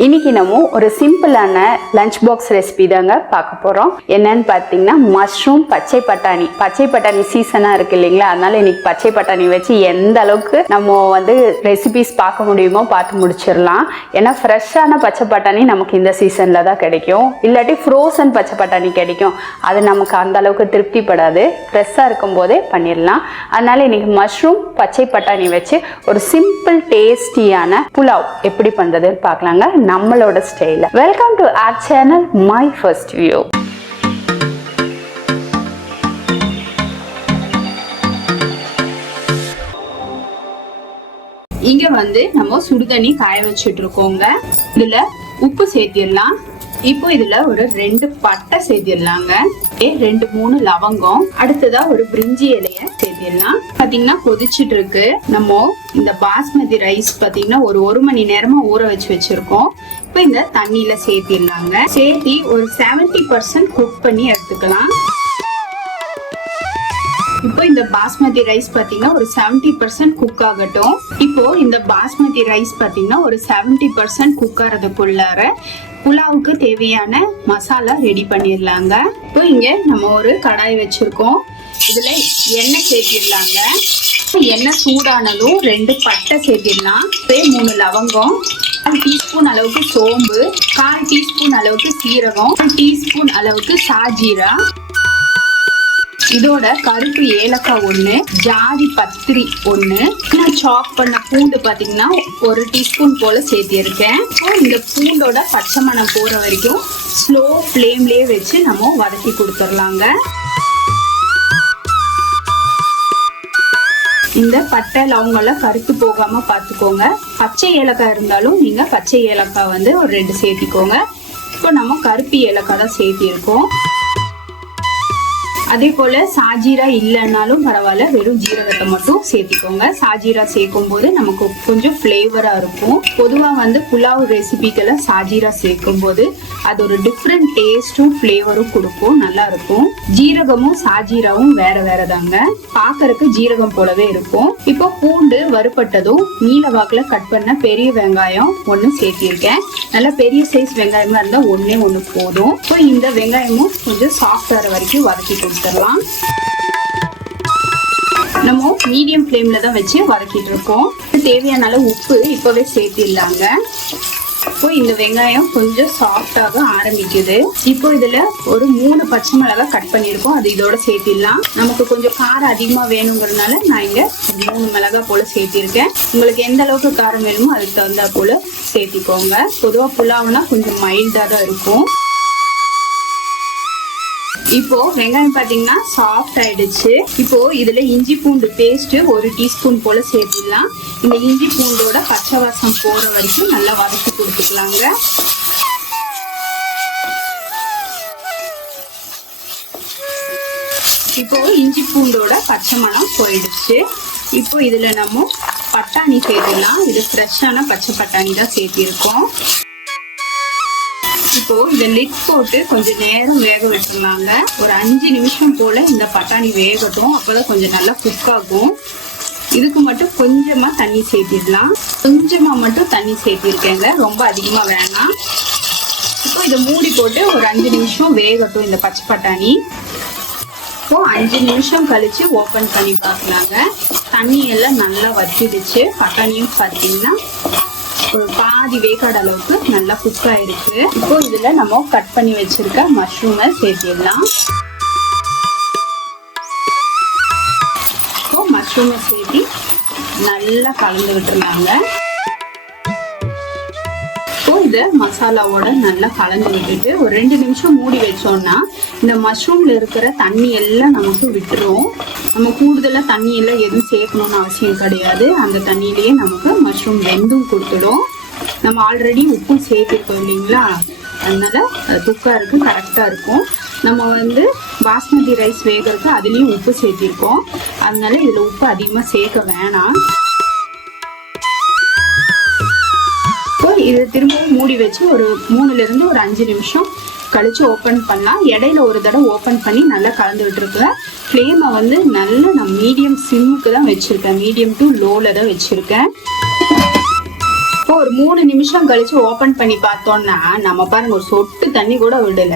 இன்னைக்கு நம்ம ஒரு சிம்பிளான லஞ்ச் பாக்ஸ் ரெசிபி தாங்க பார்க்க போகிறோம். என்னன்னு பார்த்தீங்கன்னா மஷ்ரூம் பச்சை பட்டாணி சீசனாக இருக்கு இல்லைங்களா, அதனால இன்னைக்கு பச்சை பட்டாணி வச்சு எந்த அளவுக்கு நம்ம ரெசிபிஸ் பார்க்க முடியுமோ பார்த்து முடிச்சிடலாம். ஏன்னா ஃப்ரெஷ்ஷான பச்சை பட்டாணி நமக்கு இந்த சீசனில் தான் கிடைக்கும், இல்லாட்டி ஃப்ரோசன் பச்சை பட்டாணி கிடைக்கும். அது நமக்கு அந்த அளவுக்கு திருப்திப்படாது, ஃப்ரெஷ்ஷாக இருக்கும் போதே பண்ணிடலாம். அதனால இன்னைக்கு மஷ்ரூம் பச்சை பட்டாணி வச்சு ஒரு சிம்பிள் டேஸ்டியான புலாவ் எப்படி பண்ணுறதுன்னு பார்க்கலாங்க நம்மளோட ஸ்டைல. Welcome to our channel my first view. இங்க நம்ம சுடுதண்ணி காய வச்சுட்டு இருக்கோங்க. இதுல உப்பு சேர்த்திடலாம். இப்போ இதுல ஒரு 2 பட்டை சேர்த்திடலாங்க, 2-3 லவங்கம், அடுத்ததா ஒரு பிரிஞ்சி இலைய சேர்த்திடலாம். பாத்தீங்கன்னா கொதிச்சுட்டு இருக்கு. நம்ம இந்த பாஸ்மதி ரைஸ் பாத்தீங்கன்னா ஒரு மணி நேரமா ஊற வச்சிருக்கோம். இப்போ இந்த தண்ணியில சேர்த்திடலாங்க. சேர்த்தி ஒரு 70% குக் பண்ணி எடுத்துக்கலாம். இப்போ இந்த பாஸ்மதி ரைஸ் பாத்தீங்கன்னா ஒரு 70% குக் ஆகட்டும். இப்போ இந்த பாஸ்மதி ரைஸ் பாத்தீங்கன்னா ஒரு 70% குக் ஆறதுக்குள்ளார புலாவுக்கு தேவையான மசாலா ரெடி பண்ணிடலாங்க. இப்போ இங்க நம்ம ஒரு கடாய் வச்சிருக்கோம். இதுல எண்ணெய் சேர்த்திடலாங்க. எண்ணெய் சூடானதும் 2 பட்டை சேர்த்திடலாம், 3 லவங்கம், 1 டீஸ்பூன் அளவுக்கு சோம்பு, 1/4 டீஸ்பூன் அளவுக்கு சீரகம், 1 டீஸ்பூன் அளவுக்கு சாஜீரா, இதோட கருப்பு ஏலக்காய் 1, ஜாதி பத்திரி 1, நான் சாப் பண்ண பூண்டு பாத்தீங்கன்னா 1 டீஸ்பூன் போல சேர்த்திருக்கேன். இந்த பூண்டோட பச்சை மணம் போற வரைக்கும் ஸ்லோ ஃப்ளேம்லயே வச்சு நம்ம வதக்கி கொடுத்துடலாங்க. இந்த பட்டை லவங்கெல்லாம் கருத்து போகாம பாத்துக்கோங்க. பச்சை ஏலக்காய் இருந்தாலும் நீங்க பச்சை ஏலக்காய் ஒரு 2 சேர்த்திக்கோங்க. இப்போ நம்ம கருப்பு ஏலக்காய் தான் சேர்த்திருக்கோம். அதே போல சாஜீரா இல்லைன்னாலும் பரவாயில்ல, வெறும் ஜீரகத்தை மட்டும் சேர்த்திக்கோங்க. சாஜீரா சேர்க்கும் போது நமக்கு கொஞ்சம் ஃபிளேவரா இருக்கும். பொதுவா புலாவ் ரெசிபிக்கெல்லாம் சாஜீரா சேர்க்கும் போது அது ஒரு டிஃப்ரெண்ட் டேஸ்டும் ஃபிளேவரும் கொடுக்கும், நல்லா இருக்கும். ஜீரகமும் சாஜீராவும் வேற தாங்க, பாக்கறதுக்கு ஜீரகம் போலவே இருக்கும். இப்போ பூண்டு வறுபட்டதும் நீல வாக்குல கட் பண்ண பெரிய வெங்காயம் 1 சேர்த்திருக்கேன். நல்லா பெரிய சைஸ் வெங்காயமா இருந்தா 1 போதும். இப்போ இந்த வெங்காயமும் கொஞ்சம் சாஃப்ட் ஆகிற வரைக்கும் வதக்கி கொடுத்துடலாம். நம்ம மீடியம் ஃப்ளேம்ல தான் வச்சு வதக்கிட்டு இருக்கோம். தேவையான அளவு உப்பு இப்பவே சேர்த்திடலாங்க. இப்போ இந்த வெங்காயம் கொஞ்சம் சாஃப்டாக ஆரம்பிக்குது. இப்போ இதுல ஒரு 3 பச்சை மிளகாய் கட் பண்ணிருக்கோம், அது இதோட சேர்த்திடலாம். நமக்கு கொஞ்சம் காரம் அதிகமா வேணுங்கிறதுனால நான் இங்க 3 மிளகாய் போல சேர்த்திருக்கேன். உங்களுக்கு எந்த அளவுக்கு காரம் வேணுமோ அதுக்கு தகுந்தா போல சேர்த்திக்கோங்க. பொதுவா புலாவுனா கொஞ்சம் மைல்டா தான் இருக்கும். இப்போ வெங்காயம் பாத்தீங்கன்னா சாஃப்ட் ஆயிடுச்சு. இப்போ இதுல இஞ்சி பூண்டு பேஸ்ட் 1 டீஸ்பூன் போல சேர்த்திடலாம். இந்த இஞ்சி பூண்டோட பச்சை வாசம் போற வரைக்கும் நல்லா வதக்கி கொடுத்துக்கலாங்க. இப்போ இஞ்சி பூண்டோட பச்சை மணம் போயிடுச்சு. இப்போ இதுல நம்ம பட்டாணி சேர்த்திடலாம். இது ஃப்ரெஷ்ஷான பச்சை பட்டாணி தான் சேர்த்திருக்கோம். இப்போ இதை லிட் போட்டு கொஞ்சம் நேரம் வேக விட்டுறலாங்க. ஒரு 5 நிமிஷம் போல இந்த பட்டாணி வேகட்டும், அப்பதான் கொஞ்சம் நல்லா குக் ஆகும். இதுக்கு மட்டும் கொஞ்சமா தண்ணி சேர்த்திடலாம். கொஞ்சமா மட்டும் தண்ணி சேர்த்திருக்கேங்க, ரொம்ப அதிகமா வேணாம். இப்போ இதை மூடி போட்டு ஒரு 5 நிமிஷம் வேகட்டும் இந்த பச்சை பட்டாணி. இப்போ 5 நிமிஷம் கழிச்சு ஓபன் பண்ணி பார்க்கலாங்க. தண்ணி எல்லாம் நல்லா வத்திடுச்சு. பட்டாணியும் பார்த்தீங்கன்னா ஒரு பாதி வேக்காடு அளவுக்கு நல்லா குக் ஆயிருக்கு. இப்போ இதுல நம்ம கட் பண்ணி வச்சிருக்க மஷ்ரூமை சேர்த்திடலாம். இப்போ மஷ்ரூமை சேர்த்தி நல்லா கலந்து விட்டுருலாங்க. இப்போ இதை மசாலாவோட நல்லா கலந்து விட்டுட்டு ஒரு 2 நிமிஷம் மூடி வச்சோம்னா இந்த மஷ்ரூம்ல இருக்கிற தண்ணி எல்லாம் நமக்கு விட்டுரும். நம்ம கூடுதலா தண்ணி எல்லாம் எதுவும் சேர்க்கணும்னு அவசியம் கிடையாது. அந்த தண்ணியிலேயே நமக்கு மஷ்ரூம் வெந்தும் கொடுத்துடும். நம்ம ஆல்ரெடி உப்பு சேர்த்திருக்கோம் இல்லைங்களா, அதனால குக்காருக்கு கரெக்டா இருக்கும். நம்ம பாஸ்மதி ரைஸ் வேகிறதுக்கு அதுலயும் உப்பு சேர்த்திருக்கோம், அதனால இதுல உப்பு அதிகமா சேர்க்க வேணாம். இதை திரும்பவும் மூடி வச்சு ஒரு 3ல இருந்து ஒரு 5 நிமிஷம் கழிச்சு ஓப்பன் பண்ணலாம். இடையில ஒரு தடவை ஓப்பன் பண்ணி நல்லா கலந்து விட்டுருக்கேன். ஃப்ளேமை நல்லா நான் மீடியம் சிம்முக்கு தான் வச்சிருக்கேன், மீடியம் டு லோல தான் வச்சிருக்கேன். இப்போ ஒரு 3 நிமிஷம் கழிச்சு ஓபன் பண்ணி பார்த்தோம்னா நம்ம பாருங்க ஒரு சொட்டு தண்ணி கூட விடல.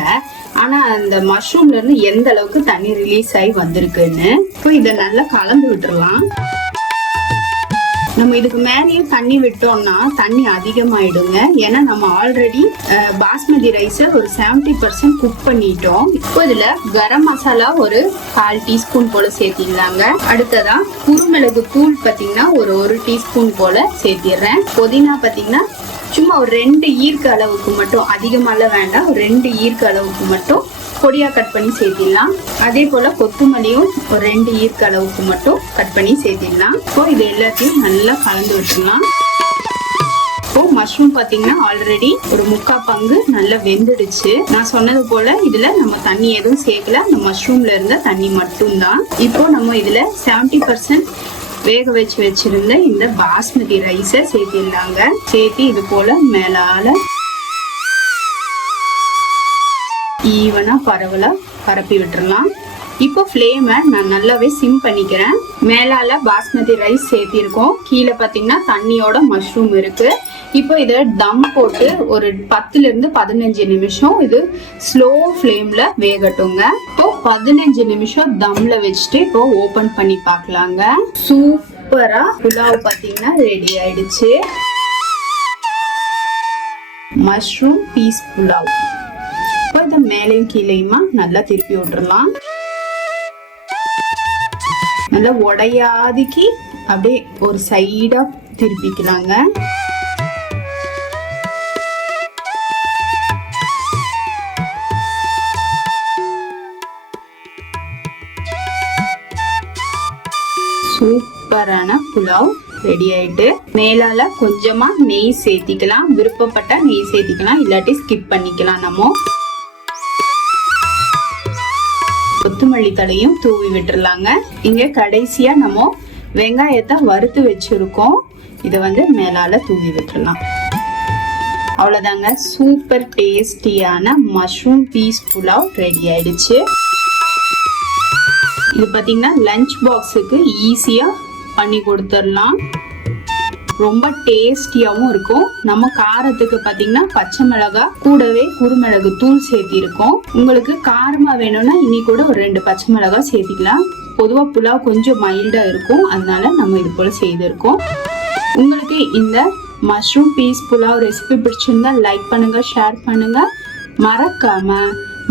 ஆனா அந்த மஷ்ரூம்ல இருந்து எந்த அளவுக்கு தண்ணி ரிலீஸ் ஆகி வந்திருக்குன்னு. இப்போ இதை நல்லா கலந்து விட்டுறலாம். நம்ம இதுக்கு மேலேயும் தண்ணி விட்டோம்னா தண்ணி அதிகமாயிடுங்க. ஏன்னா நம்ம ஆல்ரெடி பாஸ்மதி ரைஸை ஒரு 70% குக் பண்ணிட்டோம். இப்போ இதுல கரம் மசாலா ஒரு 1/4 டீஸ்பூன் போல சேர்த்திடலாங்க. அடுத்ததா குருமிளகு தூள் பாத்தீங்கன்னா ஒரு 1 டீஸ்பூன் போல சேர்த்திடுறேன். புதினா பாத்தீங்கன்னா சும்மா ஒரு 2 ஈர்க்க அளவுக்கு மட்டும், அதிகமால வேண்டாம், ஒரு 2 ஈர்க்க அளவுக்கு மட்டும் பொடியா கட் பண்ணி சேர்த்திடலாம். அதே போல கொத்தமல்லியும் ஒரு 2 ஈர்க்க அளவுக்கு மட்டும் கட் பண்ணி சேர்த்திடலாம். இப்போ இது எல்லாத்தையும் நல்லா கலந்து விட்டுலாம். இப்போ மஷ்ரூம் பாத்தீங்கன்னா ஆல்ரெடி ஒரு 3/4 பங்கு நல்லா வெந்துடுச்சு. நான் சொன்னது போல இதுல நம்ம தண்ணி எதுவும் சேர்க்கல, அந்த மஷ்ரூம்ல இருந்த தண்ணி மட்டும்தான். இப்போ நம்ம இதுல 70% வேக வச்சிருந்த இந்த பாஸ்மதி ரைஸை சேர்த்திடலாங்க. சேர்த்து இது போல மேலால ஈவனா பரவலா பரப்பி விட்டுறலாம். இப்போ ஃப்ளேமை நான் நல்லாவே சிம் பண்ணிக்கிறேன். மேலால பாஸ்மதி ரைஸ் சேர்த்திருக்கோம், கீழே பாத்தீங்கன்னா தண்ணியோட மஷ்ரூம் இருக்கு. இப்போ இதை தம் போட்டு ஒரு 10 இருந்து 15 நிமிஷம் இது ஸ்லோ ஃப்ளேம்ல வேகட்டுங்க. இப்போ 15 நிமிஷம் தம்ல வச்சுட்டு இப்போ ஓபன் பண்ணி பார்க்கலாங்க. சூப்பரா புலாவ் பாத்தீங்கன்னா ரெடி ஆயிடுச்சு. Mushroom peas pulao. இப்போ இதை மேலையும் கீழையுமா நல்லா திருப்பி விட்டுறலாம். நல்லா உடையாதிக்கு அப்படியே ஒரு சைடா திருப்பிக்கலாங்க. சூப்பரான புலாவ் ரெடி ஆயிட்டு. மேலால கொஞ்சமா நெய் சேர்த்திக்கலாம், விருப்பப்பட்ட நெய் சேர்த்திக்கலாம், இல்லாட்டி ஸ்கிப் பண்ணிக்கலாம். நம்ம கொத்தமல்லி தழையும் தூவி விட்டுறலாங்க. இங்க கடைசியா நம்ம வெங்காயத்தை வறுத்து வச்சிருக்கோம், இதை மேலால தூவி விட்டுறலாம். அவ்வளவுதாங்க, சூப்பர் டேஸ்டியான மஷ்ரூம் பீஸ் புலாவ் ரெடி ஆயிடுச்சு. இது பாத்தீங்கன்னா லஞ்ச் பாக்ஸுக்கு ஈஸியா பண்ணி கொடுத்துடலாம். ரொம்ப டேஸ்டியாவும் இருக்கும். நம்ம காரத்துக்கு பாத்தீங்கன்னா பச்சை மிளகாய் கூடவே குருமிளகு தூள் சேர்த்தி இருக்கோம். உங்களுக்கு காரமா வேணும்னா இனி கூட ஒரு 2 பச்சை மிளகாய் சேர்த்திக்கலாம். பொதுவா புலாவ் கொஞ்சம் மைல்டா இருக்கும், அதனால நம்ம இது போல செய்திருக்கோம். உங்களுக்கு இந்த மஷ்ரூம் பீஸ் புலாவ் ரெசிபி பிடிச்சிருந்தா லைக் பண்ணுங்க, ஷேர் பண்ணுங்க, மறக்காம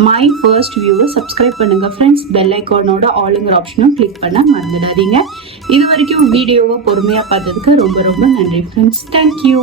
மை ஃபர்ஸ்ட் வியூவை சப்ஸ்கிரைப் பண்ணுங்க ஃப்ரெண்ட்ஸ். பெல் ஐக்கானோட ஆளுங்கிற ஆப்ஷனும் கிளிக் பண்ண மறந்துடாதீங்க. இது வரைக்கும் வீடியோவை பொறுமையா பார்த்ததுக்கு ரொம்ப ரொம்ப நன்றி ஃப்ரெண்ட்ஸ். தேங்க்யூ.